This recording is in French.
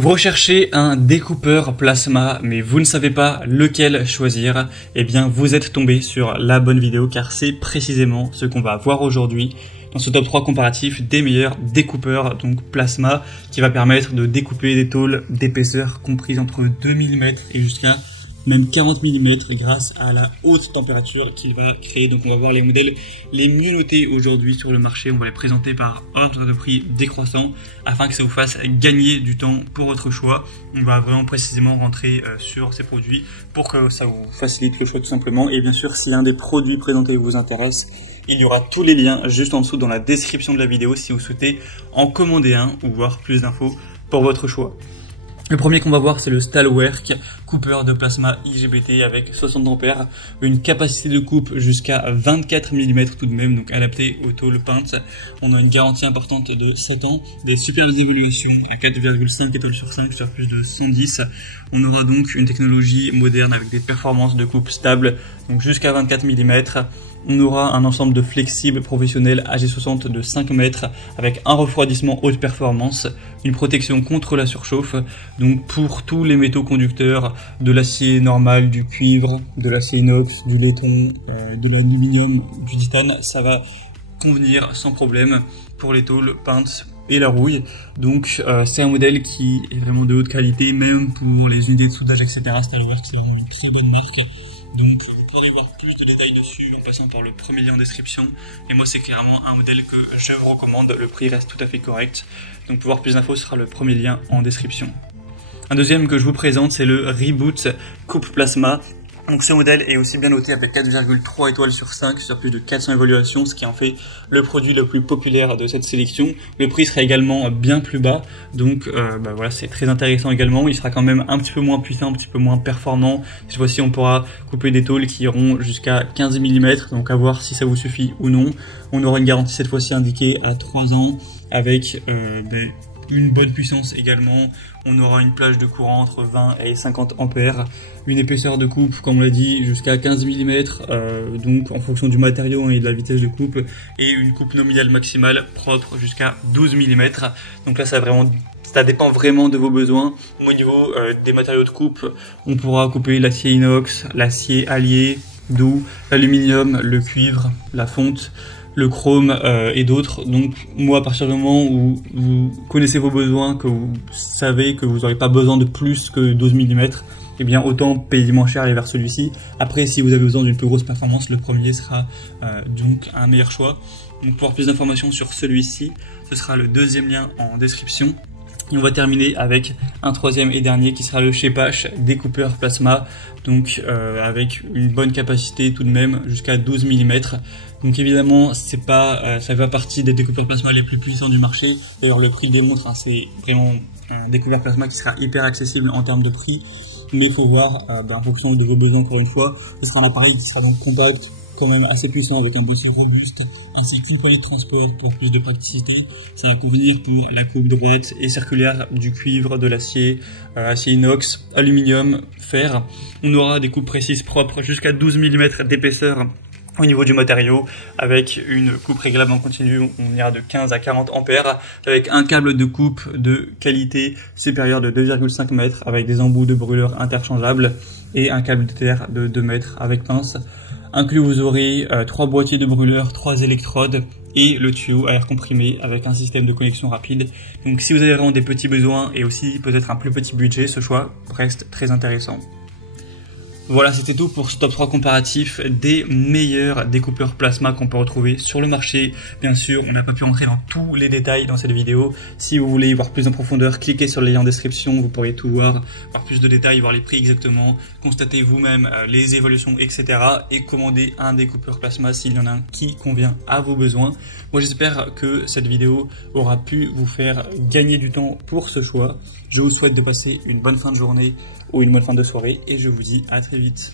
Vous recherchez un découpeur plasma, mais vous ne savez pas lequel choisir, eh bien vous êtes tombé sur la bonne vidéo car c'est précisément ce qu'on va voir aujourd'hui dans ce top 3 comparatif des meilleurs découpeurs donc plasma qui va permettre de découper des tôles d'épaisseur comprises entre 2 mm et jusqu'à même 40 mm grâce à la haute température qu'il va créer. Donc on va voir les modèles les mieux notés aujourd'hui sur le marché, on va les présenter par ordre de prix décroissant afin que ça vous fasse gagner du temps pour votre choix. On va vraiment précisément rentrer sur ces produits pour que ça vous facilite le choix tout simplement. Et bien sûr, si un des produits présentés vous intéresse, il y aura tous les liens juste en dessous dans la description de la vidéo si vous souhaitez en commander un ou voir plus d'infos pour votre choix. Le premier qu'on va voir, c'est le Stalwerk, coupeur de plasma IGBT avec 60 ampères, une capacité de coupe jusqu'à 24 mm tout de même, donc adapté aux tôles peintes. On a une garantie importante de 7 ans, des superbes évaluations à 4,5 étoiles sur 5 sur plus de 110. On aura donc une technologie moderne avec des performances de coupe stables, donc jusqu'à 24 mm. On aura un ensemble de flexibles professionnels AG60 de 5 mètres avec un refroidissement haute performance, une protection contre la surchauffe, donc pour tous les métaux conducteurs, de l'acier normal, du cuivre, de l'acier inox, du laiton, de l'aluminium, du titane, ça va convenir sans problème pour les tôles peintes et la rouille. Donc c'est un modèle qui est vraiment de haute qualité, même pour les unités de soudage, etc. Stalwerk, c'est vraiment une très bonne marque. Donc vous pourrez voir plus de détails dessus en passant par le premier lien en description. Et moi c'est clairement un modèle que je vous recommande, le prix reste tout à fait correct. Donc pour voir plus d'infos, ce sera le premier lien en description. Un deuxième que je vous présente, c'est le Reboot Coupe Plasma. Donc ce modèle est aussi bien noté avec 4,3 étoiles sur 5 sur plus de 400 évaluations, ce qui en fait le produit le plus populaire de cette sélection. Le prix sera également bien plus bas, donc voilà, c'est très intéressant également. Il sera quand même un petit peu moins puissant, un petit peu moins performant. Cette fois-ci, on pourra couper des tôles qui iront jusqu'à 15 mm, donc à voir si ça vous suffit ou non. On aura une garantie cette fois-ci indiquée à 3 ans avec une bonne puissance également. On aura une plage de courant entre 20 et 50 ampères, une épaisseur de coupe, comme on l'a dit, jusqu'à 15 mm, donc en fonction du matériau et de la vitesse de coupe, et une coupe nominale maximale propre jusqu'à 12 mm. Donc là, ça dépend vraiment de vos besoins. Au niveau des matériaux de coupe, on pourra couper l'acier inox, l'acier allié, doux, l'aluminium, le cuivre, la fonte, le chrome et d'autres. Donc moi, à partir du moment où vous connaissez vos besoins, que vous savez que vous n'aurez pas besoin de plus que 12 mm, eh bien autant payer moins cher et aller vers celui-ci. Après, si vous avez besoin d'une plus grosse performance, le premier sera donc un meilleur choix. Donc pour avoir plus d'informations sur celui-ci, ce sera le deuxième lien en description. Et on va terminer avec un troisième et dernier qui sera le Shepash découpeur plasma, donc avec une bonne capacité tout de même jusqu'à 12 mm. Donc évidemment, c'est pas, ça fait partie des découpeurs plasma les plus puissants du marché. D'ailleurs, le prix démontre, c'est vraiment un découpeur plasma qui sera hyper accessible en termes de prix. Mais il faut voir, en fonction de vos besoins encore une fois, ce sera un appareil qui sera donc compact, quand même assez puissant avec un boîtier robuste, ainsi qu'une poignée de transport pour plus de praticité. Ça va convenir pour la coupe droite et circulaire du cuivre, de l'acier, acier inox, aluminium, fer. On aura des coupes précises propres jusqu'à 12 mm d'épaisseur au niveau du matériau, avec une coupe réglable en continu. On ira de 15 à 40 ampères, avec un câble de coupe de qualité supérieure de 2,5 mètres, avec des embouts de brûleur interchangeables, et un câble de terre de 2 mètres avec pince. Inclus, vous aurez 3 boîtiers de brûleur, 3 électrodes et le tuyau à air comprimé avec un système de connexion rapide. Donc si vous avez vraiment des petits besoins et aussi peut-être un plus petit budget, ce choix reste très intéressant. Voilà, c'était tout pour ce top 3 comparatif des meilleurs découpeurs plasma qu'on peut retrouver sur le marché. Bien sûr, on n'a pas pu rentrer dans tous les détails dans cette vidéo. Si vous voulez voir plus en profondeur, cliquez sur le lien en description, vous pourrez tout voir plus de détails, voir les prix exactement, constater vous-même les évolutions, etc. et commander un découpeur plasma s'il y en a un qui convient à vos besoins. Moi, j'espère que cette vidéo aura pu vous faire gagner du temps pour ce choix. Je vous souhaite de passer une bonne fin de journée ou une bonne fin de soirée et je vous dis à très vite.